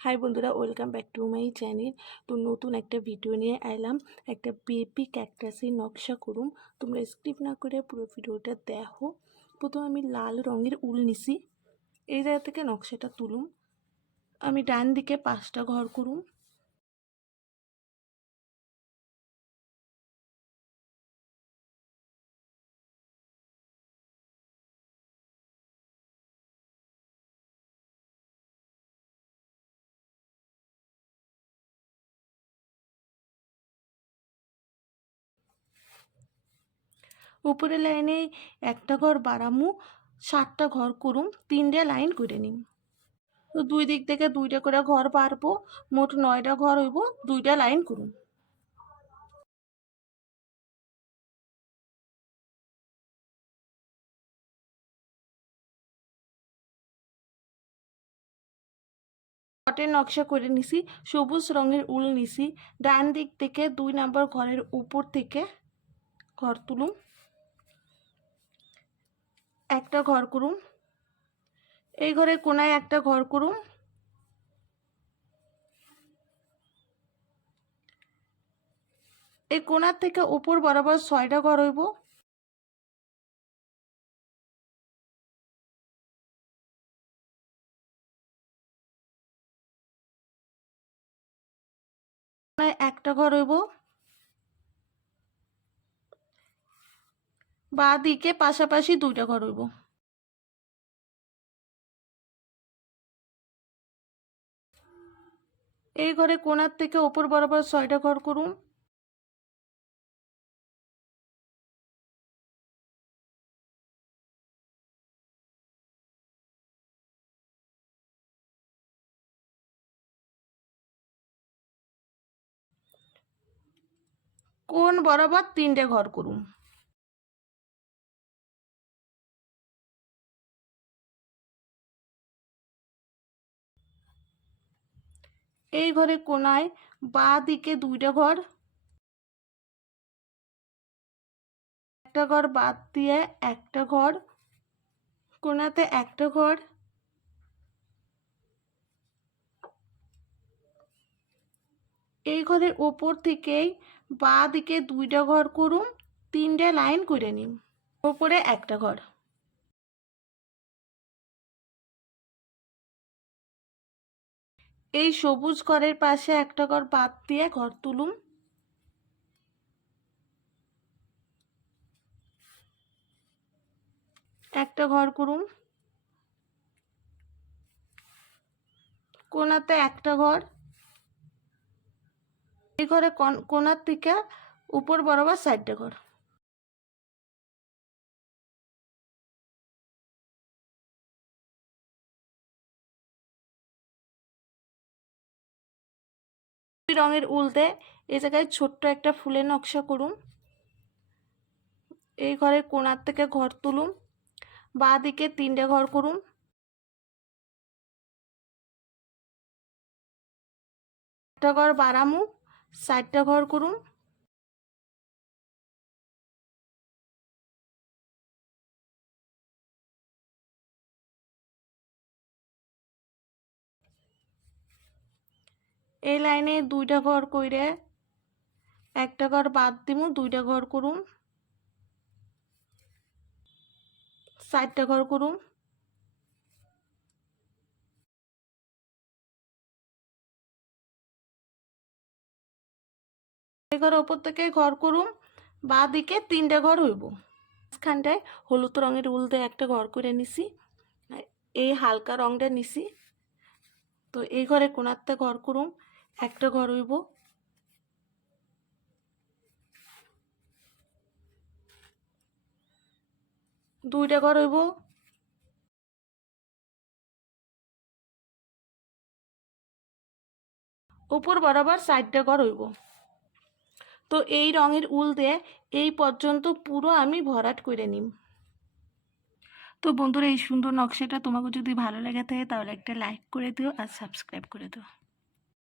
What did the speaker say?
High বন্ধুরা, welcome back to my channel. তো নতুন একটা ভিডিও নিয়ে এলাম। একটা বেবি ক্যাকটাসের নকশা করুম। তোমরা স্কিপ না করে পুরো ভিডিওটা দেখো। প্রথমে আমি লাল রঙের উল নিছি, এই জায়গা থেকে নকশাটা তুলুম। আমি ডান দিকে 5টা ঘর করুম। উপরে লাইনে একটা ঘর বাড়ামু, 7টা ঘর করুম, 3টে লাইন করে নিম। তো দুই দিক থেকে 2টা করে ঘর বাড়বো, মোট 9টা ঘর হইব, 2টা লাইন করুম। ঘটের নকশা করে নিছি, সবুজ রঙের উল নিছি। ডান দিক থেকে 2 নম্বর ঘরের উপর থেকে ঘর তুলুম, একটা ঘর করুম। এই ঘরের কোনায় একটা ঘর করুম। এই কোনার থেকে উপর বরাবর 6টা ঘর হইব। একটা ঘর হইব। বাঁ দিকে পাশাপাশি 2টা ঘর হইব। এই ঘরে কোনার থেকে উপর বরাবর 6টা ঘর করুম। কোণ বরাবর 3টে ঘর করুম। এই ঘরে কোনায় বাঁ দিকে 2টা ঘর, একটা ঘর বাদ দিয়ে একটা ঘর, কোনাতে একটা ঘর। এই ঘরের ওপর থেকেই বাঁ দিকে 2টা ঘর করুম, 3টে লাইন করে নিম। ওপরে একটা ঘর। এই সবুজ ঘরের পাশে একটা ঘর বাদ দিয়ে ঘর তুলুম। একটা ঘর করুম। কোনাতে একটা ঘর। এই ঘরে কোনার থেকে উপর বরাবর 4টে ঘর। রঙের উলতে এই জায়গায় ছোট্ট একটা ফুলের নকশা করুম। এই ঘরের কোনার থেকে ঘর তুলুম, বাঁ দিকে 3টে ঘর করুম। একটা ঘর বাড়ামু, 4টা ঘর করুম। এই লাইনে 2টা ঘর কইরে একটা ঘর বাদ দিমু, 2টা ঘর করুম, 4টা ঘর করুম। এই ঘরের ওপর থেকে ঘর করুম, বাঁ দিকে 3টে ঘর হইব। মাঝখানটায় হলুদ রঙের উল দিয়ে একটা ঘর করে নিছি, এই হালকা রংটা নিছি। তো এই ঘরে কোনাতে ঘর করুম, একটা ঘর হইব। 2টা ঘর হইব। উপর বরাবর 4টে ঘর হইব। তো এই রঙের উল দিয়ে এই পর্যন্ত পুরো আমি ভরাট করে নিম। তো বন্ধুরা, এই সুন্দর নকশাটা তোমাকে যদি ভালো লেগে থাকে তাহলে একটা লাইক করে দিও আর সাবস্ক্রাইব করে দিও।